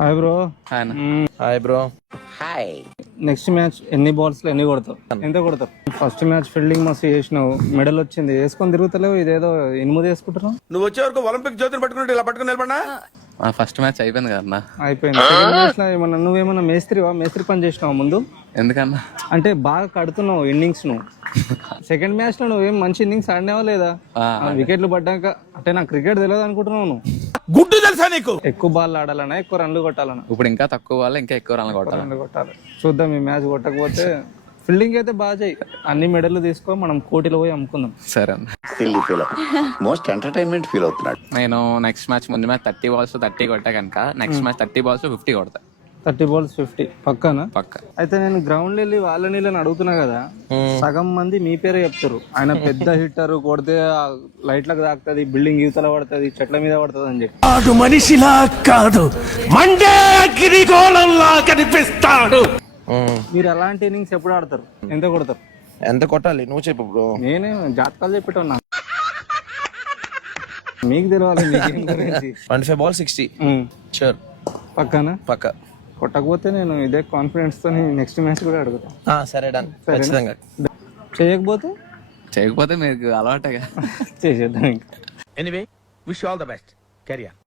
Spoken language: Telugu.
Hi bro. Hi bro. Next match ఎన్ని బాల్స్ లో ఎన్ని కొడతావు, ఎంత కొడతావు? ఫస్ట్ మ్యాచ్ ఫీల్డింగ్ మస్తు చేసినావు, మెడల్ వచ్చింది, వేసుకొని తిరుగుతలేవు, ఇదేదో ఇనుముది వేసుకుంటున్నావు. నువ్వు వచ్చే వరకు ఒలింపిక్ జ్యోతిని పట్టుకున్నట్టు ఇలా పట్టుకుని నిలబడినా. ఫస్ట్ మ్యాచ్ అయిపోయింది కదన్నా. అయిపోయింది. సెకండ్ మ్యాచ్ లో ఏమన్నా నువ్వేమన్నా మేస్త్రి పని చేసినావు ముందు? ఎందుకన్నా? అంటే బాగా కడుతున్నావు ఇన్నింగ్స్ నువ్వు. సెకండ్ మ్యాచ్ లో నువ్వేం మంచి ఇన్నింగ్స్ ఆడినావా లేదా? వికెట్లు పడ్డాక అంటే నాకు క్రికెట్ తెలియదు అనుకుంటున్నావు నువ్వు. గుడ్డు తెలుసా నీకు? ఎక్కువ బాల్ ఆడాలన్నా ఎక్కువ రన్లు కొట్టాలన్నా? ఇప్పుడు ఇంకా తక్కువ వాళ్ళు ఇంకా ఎక్కువ రన్లు కొట్టాలి. రన్లు కొట్టాలి. చూద్దాం ఈ మ్యాచ్ కొట్టకపోతే. ఫీల్డింగ్ అయితే బాగా చేయి, అన్ని మెడల్ తీసుకో, మనం కోటిలో పోయి అమ్ముకుందాం. సరే అన్న. మోస్ట్ ఎంటర్టైన్మెంట్ ఫీల్ అవుతున్నాడు. నేను నెక్స్ట్ మ్యాచ్ ముందు మ్యాచ్ 30 balls 30 కొట్టా కనుక నెక్స్ట్ మ్యాచ్ 30 balls 50 కొడతా. 30 balls 50 పక్కన. అయితే నేను గ్రౌండ్ వెళ్ళి వాళ్ళని అడుగుతున్నా కదా, సగం మంది మీ పేరే చెప్తారు. ఆయన పెద్ద హిట్టర్, కొడితే లైట్లకు తాకుతుంది, బిల్డింగ్ యువతల పడుతుంది, చెట్ల మీద పడుతుంది అని చెప్పి. ఆడు మనిషిలా కాదు, మండే అగ్నిగోళంలా కనిపిస్తాడు. మీరు అలాంటి ఇన్నింగ్స్ ఎప్పుడు ఆడతారు, ఎంత కొడతారు? ఎంత కొట్టాలి నువ్వు చెప్పు బ్రో. నేనే జాతకాలు చెప్పేటోన్నా, మీకు తెలియాలి. మీకు 25 balls 60 షూర్ పక్కన. పక్క కొట్టకపోతే నేను ఇదే కాన్ఫిడెన్స్ తో నెక్స్ట్ మ్యాచ్ కూడా అడుగుతాను. సరే డన్. ఖచ్చితంగా. చేయకపోతే మీకు అలవాటుగా చేసేద్దాం ఇంకా. Anyway wish all the best. Career.